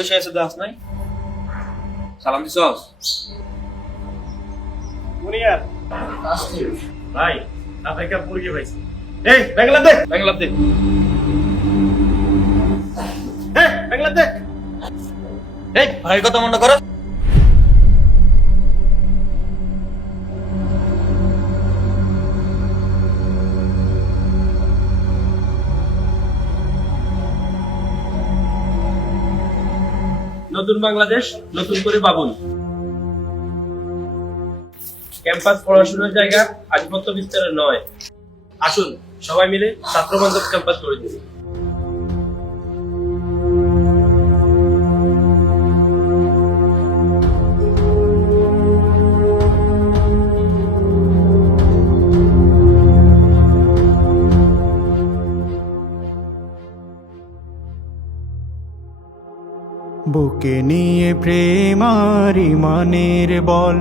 বসে আছে দাস নাই সালাম দিছস মুনিয়ার আসছি। ভাই আপনাকে মুরগি পাইছি এই বাংলা দে বাংলা দে এই বাংলা দে এই ভাইয়ের কথা মনে করো নতুন বাংলাদেশ নতুন করে ভাবুন। ক্যাম্পাস পড়াশোনার জায়গা আধিপত্য বিস্তারের নয়। আসুন সবাই মিলে ছাত্র বান্ধব ক্যাম্পাস গড়ে তুলি। বুকে নিয়ে প্রেম আর ইমানের বল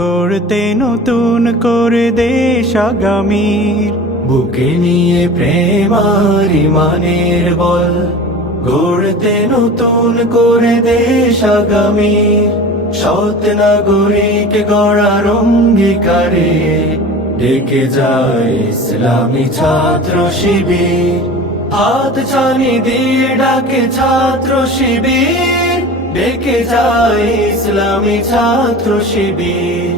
গড়তে নতুন করে দেশ আগামীর। বুকে নিয়ে প্রেম আর ইমানের বল গড়তে নতুন করে দেশ আগামীর। সৎ নাগরিক গড়ার অঙ্গীকারে ডেকে যায় ইসলামী ছাত্র শিবির। হাত ছানি দিয়ে ডাকে ছাত্র শিবির, ডেকে যায় ইসলামী ছাত্র শিবির।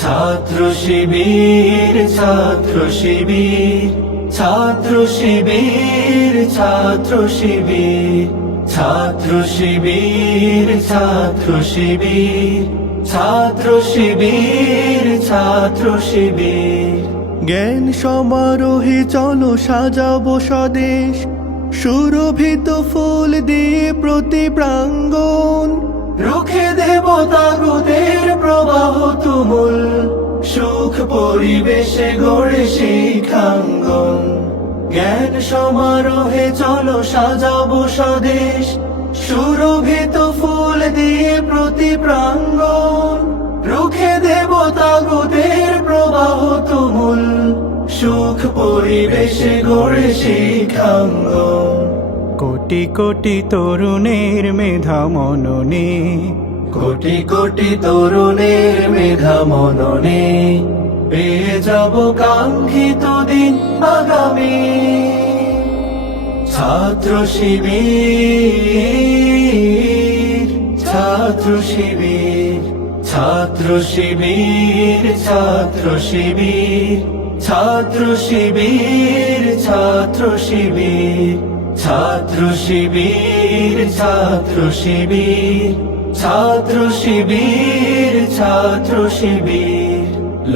ছাত্র শিবির, ছাত্র শিবির, ছাত্র শিবির, ছাত্র শিবির, ছাত্র শিবির, ছাত্র শিবির, ছাত্র শিবির, ছাত্র শিবির। জ্ঞান সমারোহে চলো সাজাবো স্বদেশ, সুরভিত ফুল দিয়ে প্রতি প্রাঙ্গণ। রুখে দেব তাগুদের প্রবাহ তুমুল, সুখ পরিবেশে গড়ে শিক্ষাঙ্গন। জ্ঞান সমারোহে চলো সাজাবো স্বদেশ, সুরভিত ফুল দিয়ে প্রতি প্রাঙ্গণ। রুখে দেব তাগুদের প্রবাহ তুমুল, সুখ পরিবেশে গড়ে শিক্ষাঙ্গন। কোটি কোটি তরুণের মেধা মননে, কোটি কোটি তরুণের মেধা মননে, পেয়ে যাব কাঙ্ক্ষিত দিন আগামী। ছাত্র শিবির, ছাত্র শিবির, ছাত্র শিবির, ছাত্র শিবির, ছাত্র শিবির, ছাত্র শিবির, ছাত্র শিবির, ছাত্র শিবির, ছাত্র শিবির, ছাত্র শিবির।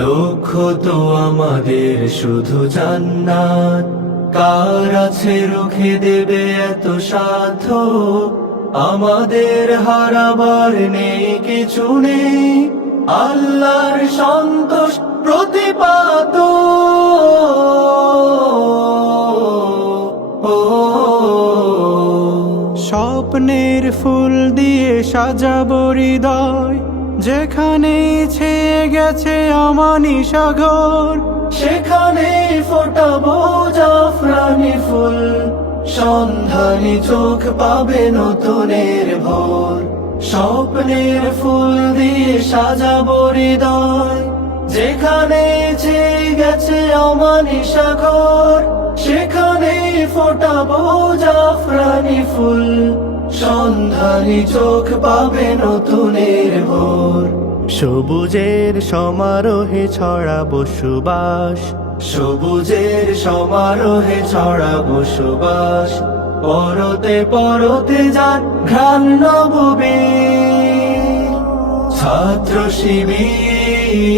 লক্ষ্য তো আমাদের শুধু জান্নাত, কার আছে রুখে দেবে এত সাধ্য? আমাদের হারাবার নেই কিছু নেই, আল্লাহর সন্তোষ প্রতিপাদ্য। স্বপ্নের ফুল দিয়ে সাজাবো হৃদয়, যেখানে ছেয়ে গেছে আমানি সাগর। সেখানে ফোটাবো জাফরানি ফুল, সন্ধানী চোখ পাবে নতুনের ভোর। স্বপ্নের ফুল দিয়ে সাজাবো হৃদয়, যেখানে ছেয়ে গেছে আমানি সাগর। সেখানে ফোটাবো জাফরানি ফুল, সন্ধানী চোখ পাবে নতুনের ভোর। সবুজের সমারোহে ছড়াবো সুবাস, সবুজের সমারোহে ছড়াবো সুবাস। পরতে পরতে যান ঘ্রাণ নববীর। ছাত্র শিবির,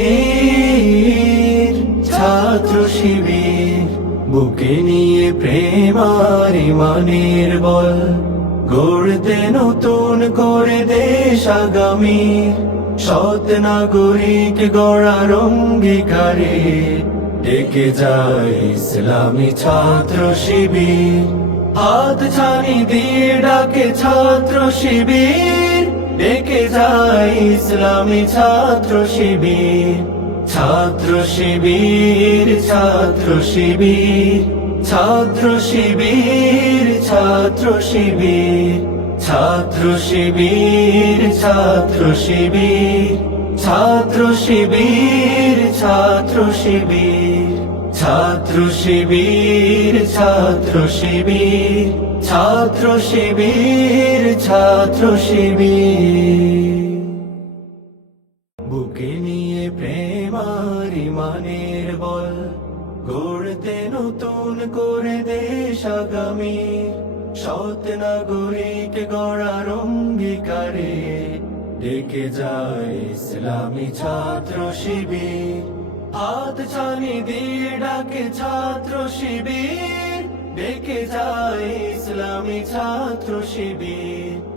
ছাত্র শিবির, বুকে নিয়ে প্রেম আর ইমানের বল গড়তে নতুন করে দেশ আগামীর। সৎ নাগরিক গড়ার অঙ্গীকারে ডেকে যায় ইসলামী ছাত্র শিবির। হাত ছানি দিয়ে ডাকে ছাত্র শিবির, ডেকে যায় ইসলামী ছাত্র শিবির। ছাত্র শিবির, ছাত্র শিবির, ছাত্র শিবির, ছাত্র শিবির, ছাত্র শিবির ছাত্র শিবির ছাত্র শিবির ছাত্র শিবির ছাত্র শিবির ছাত্র শিবির ছাত্র শিবির ছাত্র শিবির বুকে নিয়ে প্রেম আর ইমানের বল গড়তে নতুন করে দেশ আগামী সৎ নাগরিক গড়ার অঙ্গীকারে ডেকে যায় ইসলামী ছাত্র শিবির হাত ছানি দিয়ে ডাকে ছাত্র শিবির ডেকে যায় ইসলামী ছাত্র শিবির